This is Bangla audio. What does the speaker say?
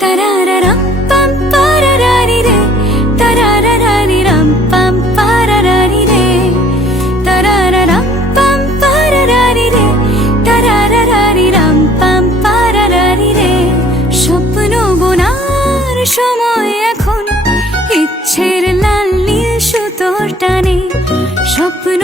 তারারারাম পাম পারারারি রে, তারারারারি রাম পাম পারারারি রে, তারারারাম পাম পারারারি রে, তারারারারি রাম পাম পারারারি রে। স্বপ্ন বোনার সময় এখন, ইচ্ছের লাল নীল সুতোর টানে। স্বপ্ন